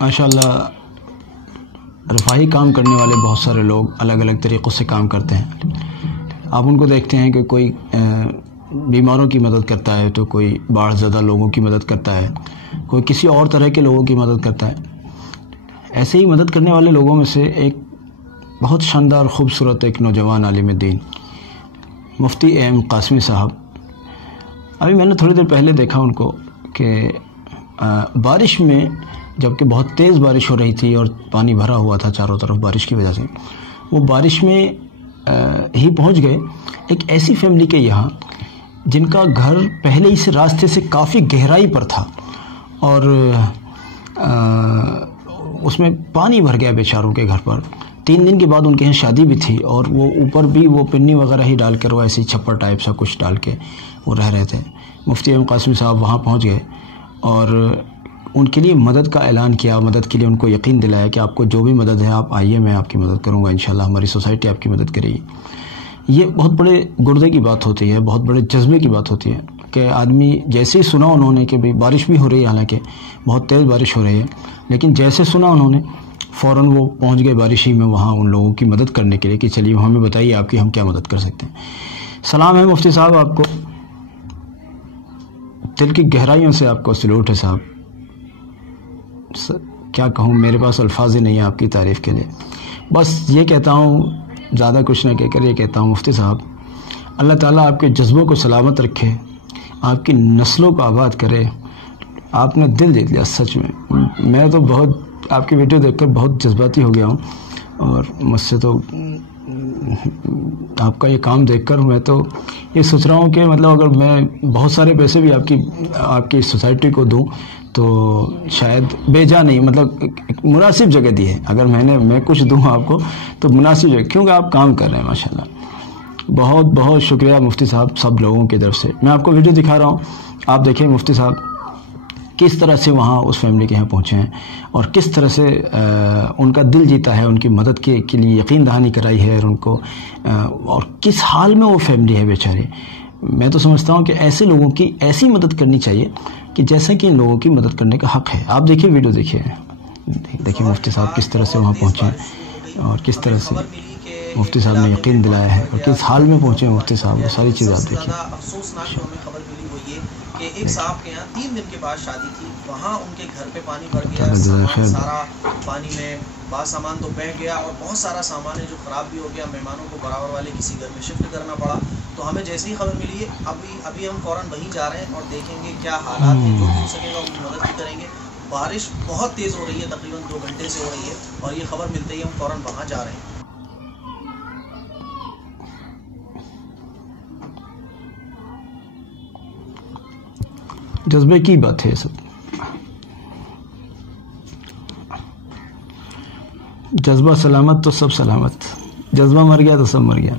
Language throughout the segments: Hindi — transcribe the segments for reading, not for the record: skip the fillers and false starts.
माशाल्लाह रफ़ाही काम करने वाले बहुत सारे लोग अलग अलग तरीक़ों से काम करते हैं। आप उनको देखते हैं कि कोई बीमारों की मदद करता है, तो कोई बाढ़ ज़दा लोगों की मदद करता है, कोई किसी और तरह के लोगों की मदद करता है। ऐसे ही मदद करने वाले लोगों में से एक बहुत शानदार ख़ूबसूरत एक नौजवान आलिम दीन मुफ्ती एम कासमी साहब, अभी मैंने थोड़ी देर पहले देखा उनको कि बारिश में, जबकि बहुत तेज़ बारिश हो रही थी और पानी भरा हुआ था चारों तरफ बारिश की वजह से, वो बारिश में ही पहुंच गए एक ऐसी फैमिली के यहाँ जिनका घर पहले ही से रास्ते से काफ़ी गहराई पर था और उसमें पानी भर गया बेचारों के घर पर। 3 दिन के बाद उनके यहाँ शादी भी थी और वो ऊपर भी वो पिन्नी वगैरह ही डाल कर, वो ऐसी छप्पर टाइप सा कुछ डाल के वो रह रहे थे। मुफ्ती एम कासमी साहब वहाँ पहुँच गए और उनके लिए मदद का ऐलान किया, मदद के लिए उनको यकीन दिलाया कि आपको जो भी मदद है आप आइए, मैं आपकी मदद करूँगा, इंशाल्लाह हमारी सोसाइटी आपकी मदद करेगी। ये बहुत बड़े गुर्दे की बात होती है, बहुत बड़े जज्बे की बात होती है कि आदमी जैसे ही सुना उन्होंने कि भाई बारिश भी हो रही है, हालांकि बहुत तेज़ बारिश हो रही है, लेकिन जैसे सुना उन्होंने फ़ौरन वो पहुंच गए बारिश ही में वहाँ उन लोगों की मदद करने के लिए कि चलिए हमें बताइए आपकी हम क्या मदद कर सकते हैं। सलाम है मुफ्ती साहब, आपको दिल की गहराइयों से आपको सलूट है साहब। क्या कहूँ, मेरे पास अल्फाज ही नहीं है आपकी तारीफ़ के लिए। बस ये कहता हूँ, ज़्यादा कुछ ना कहकर ये कहता हूँ मुफ्ती साहब, अल्लाह ताला आपके जज्बों को सलामत रखे, आपकी नस्लों को आबाद करे। आपने दिल जीत लिया सच में। मैं तो बहुत आपकी वीडियो देखकर बहुत जज्बाती हो गया हूँ और मुझसे तो आपका ये काम देखकर मैं तो ये सोच रहा हूँ कि मतलब अगर मैं बहुत सारे पैसे भी आपकी सोसाइटी को दूँ तो शायद बेजा नहीं, मतलब मुनासिब जगह दी है। अगर मैं कुछ दूँ आपको तो मुनासिब जगह, क्योंकि आप काम कर रहे हैं माशाल्लाह। बहुत बहुत शुक्रिया मुफ्ती साहब सब लोगों की तरफ से। मैं आपको वीडियो दिखा रहा हूँ, आप देखिए मुफ्ती साहब किस तरह से वहाँ उस फैमिली के यहाँ पहुँचे हैं और किस तरह से उनका दिल जीता है, उनकी मदद के लिए यकीन दहानी कराई है और उनको और किस हाल में वो फैमिली है बेचारे। मैं तो समझता हूँ कि ऐसे लोगों की ऐसी मदद करनी चाहिए कि जैसा कि इन लोगों की मदद करने का हक़ है। आप देखिए वीडियो देखिए मुफ्ती साहब किस तरह से वहाँ पहुँचे हैं और किस तरह से मुफ्ती साहब ने यकीन दिलाया है और किस हाल में पहुँचे मुफ्ती साहब, वो सारी चीज़ आप देखिए। कि एक साहब के यहाँ 3 दिन के बाद शादी थी, वहाँ उनके घर पे पानी भर गया, सारा पानी में सामान तो बह गया और बहुत सारा सामान है जो ख़राब भी हो गया। मेहमानों को बराबर वाले किसी घर में शिफ्ट करना पड़ा। तो हमें जैसी ही खबर मिली है अभी हम फ़ौरन वहीं जा रहे हैं और देखेंगे क्या हालात हैं, जो भी हो सकेगा उनकी मदद भी करेंगे। बारिश बहुत तेज़ हो रही है, तकरीबन 2 घंटे से हो रही है और ये खबर मिलते ही हम फ़ौरन वहाँ जा रहे हैं। जज्बे की बात है सब, जज्बा सलामत तो सब सलामत, जज्बा मर गया तो सब मर गया।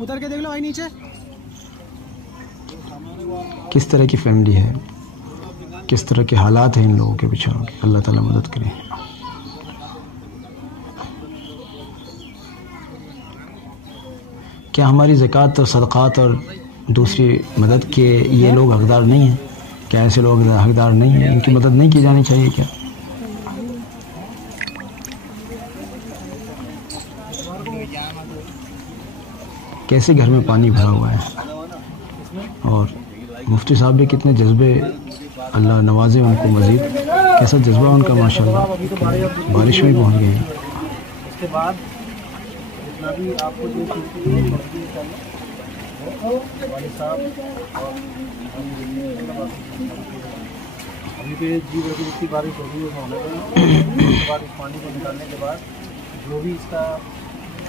उतर के देख लो भाई नीचे। किस तरह की फैमिली है, किस तरह के हालात हैं इन लोगों के बेचारों के। अल्लाह ताला मदद करे। क्या हमारी ज़कात और सदक़ात और दूसरी मदद के ये लोग हकदार नहीं हैं? क्या ऐसे लोग हकदार नहीं हैं? इनकी मदद नहीं की जानी चाहिए क्या? कैसे घर में पानी भरा हुआ है और मुफ्ती साहब भी कितने जज्बे, अल्लाह नवाजे उनको मज़ीद, कैसा जज्बा उनका माशाल्लाह, बारिश में पहुँच गए हैं। उसके बाद अभी आपको जो अभी पे जितनी बारिश हो रही है बाद इस पानी को निकालने के बाद जो भी इसका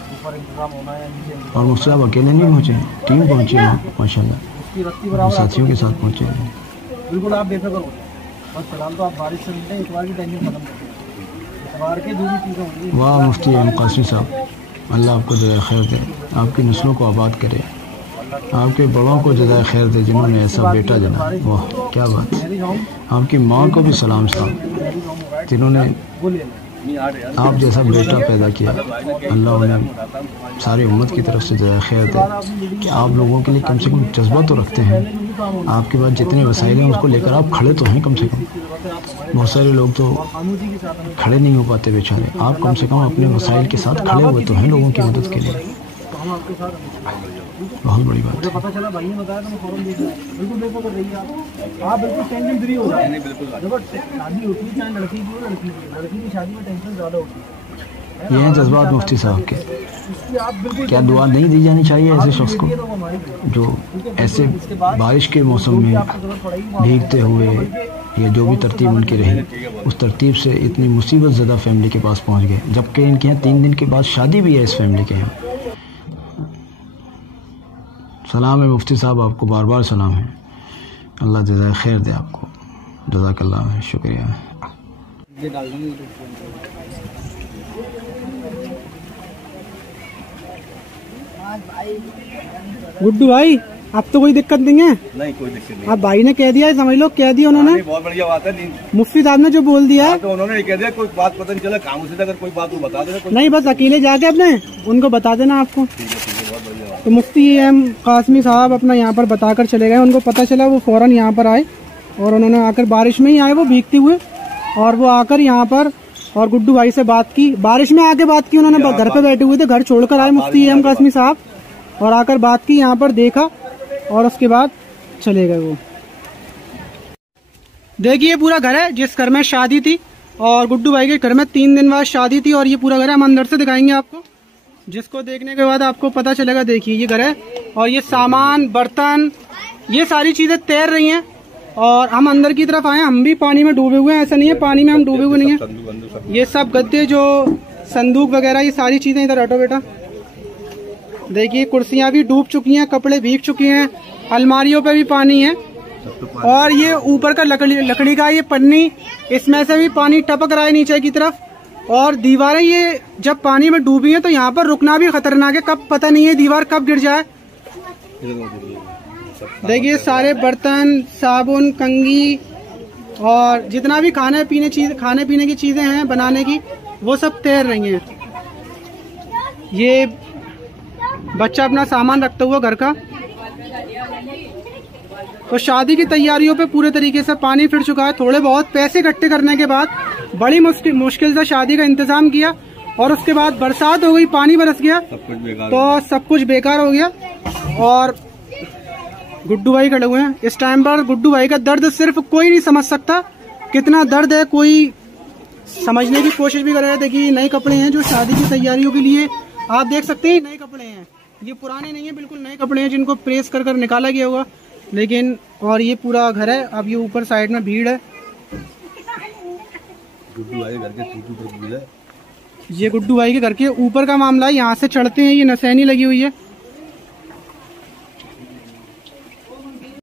ऊपर इंतजाम होना है नीचे। और मुझसे आप अकेले नहीं पहुँचे, टीम पहुँची है माशाल्लाह, साथियों के साथ पहुँचे हैं। बिल्कुल आप बेफिक्र हो जाए, बस फिलहाल तो आप बारिश से मिलते हैं, इतवार की टेंशन खत्म कर दें, इतवार के जो भी चीज़ें होंगी। वाह मुफ्ती एम कासमी साहब, अल्लाह आपको जज़ाए खैर दे, आपकी नस्लों को आबाद करे, आपके बड़ों को जज़ाए खैर दे जिन्होंने ऐसा बेटा जना। वाह क्या बात है। आपकी माँ को भी सलाम साहब जिन्होंने आप जैसा बेटा पैदा किया, अल्लाह उन्हें सारी उम्मत की तरफ से जज़ाए खैर दे कि आप लोगों के लिए कम से कम जज्बा तो रखते हैं। आपके पास जितने वसाइल हैं उसको लेकर आप खड़े तो हैं कम से कम। बहुत सारे लोग तो खड़े नहीं हो पाते बेचारे, आप कम से कम अपने वसाइल के साथ खड़े हुए तो हैं लोगों की मदद के लिए। बहुत बड़ी बात है। पता चला भाई ने बताया तो मैं फौरन देख रहा हूं। बिल्कुल बेफिक्र रहिए आप बिल्कुल टेंशन फ्री हो जाए। जब शादी होती है चाहे लड़की की हो लड़की की शादी में टेंशन ज़्यादा होती है। ये हैं जज्बात मुफ्ती साहब के। क्या दुआ नहीं दी जानी चाहिए ऐसे शख्स को जो ऐसे बारिश के मौसम में भीगते हुए या जो भी तरतीब उनकी रही उस तरतीब से इतनी मुसीबत ज़दा फैमिली के पास पहुंच गए, जबकि इनके यहाँ 3 दिन के बाद शादी भी है इस फैमिली के यहाँ। सलाम है मुफ्ती साहब, आपको बार बार सलाम है। अल्लाह जज़ाए खैर दे आपको। जज़ाकल्लाह, शुक्रिया। गुड्डू भाई अब तो कोई दिक्कत नहीं है? नहीं कोई दिक्कत नहीं। अब भाई ने कह दिया है, समझ लो कह दिया उन्होंने। बहुत बढ़िया बात है। मुफ्ती साहब ने जो बोल दिया है तो उन्होंने कह दिया, कोई बात पता नहीं चला काम से, अगर कोई बात वो बता देना। नहीं बस अकेले जाके अपने उनको बता देना आपको। ठीक है बहुत बढ़िया। तो मुफ्ती एम कासमी साहब अपना यहाँ पर बताकर चले गए। उनको पता चला, वो फौरन यहाँ पर आए और उन्होंने आकर बारिश में ही आए वो भीगते हुए, और वो आकर यहाँ पर और गुड्डू भाई से बात की। बारिश में आके बात की उन्होंने, घर पे बैठे हुए थे, घर छोड़कर आए मुफ्ती एम कासमी साहब और आकर बात की, यहाँ पर देखा और उसके बाद चले गए। वो देखिए पूरा घर है जिस घर में शादी थी, और गुड्डू भाई के घर में 3 दिन बाद शादी थी, और ये पूरा घर है। हम अंदर से दिखाएंगे आपको, जिसको देखने के बाद आपको पता चलेगा। देखिए ये घर है और ये सामान बर्तन ये सारी चीजें तैर रही हैं, और हम अंदर की तरफ आए। हम भी पानी में डूबे हुए हैं, ऐसा नहीं है पानी में हम डूबे हुए नहीं है। ये सब गद्दे जो संदूक वगैरह ये सारी चीजें, इधर हटो बेटा। देखिए कुर्सियां भी डूब चुकी हैं, कपड़े भीग चुके हैं, अलमारियों पे भी पानी है, और ये ऊपर का लकड़ी का ये पन्नी, इसमें से भी पानी टपक रहा है नीचे की तरफ। और दीवारें ये जब पानी में डूबी हैं तो यहाँ पर रुकना भी खतरनाक है, कब पता नहीं है दीवार कब गिर जाए। देखिए सारे बर्तन, साबुन, कंघी और जितना भी खाने पीने की चीजें हैं बनाने की, वो सब तैर रही हैं। ये बच्चा अपना सामान रखता हुआ घर का। तो शादी की तैयारियों पे पूरे तरीके से पानी फिर चुका है। थोड़े बहुत पैसे इकट्ठे करने के बाद बड़ी मुश्किल से शादी का इंतजाम किया, और उसके बाद बरसात हो गई, पानी बरस गया, तो सब कुछ बेकार हो गया। और गुड्डू भाई खड़े हुए हैं इस टाइम पर। गुड्डू भाई का दर्द सिर्फ कोई नहीं समझ सकता, कितना दर्द है कोई समझने की कोशिश भी कर रहा है। देखिए नए कपड़े हैं जो शादी की तैयारियों के लिए, आप देख सकते हैं नए कपड़े हैं, ये पुराने नहीं है, बिल्कुल नए कपड़े हैं जिनको प्रेस कर निकाला गया होगा। लेकिन और ये पूरा घर है। अब ये ऊपर साइड में भीड़ है। ये गुड्डू भाई के घर के ऊपर का मामला है, यहाँ से चढ़ते हैं, ये नसैनी लगी हुई है।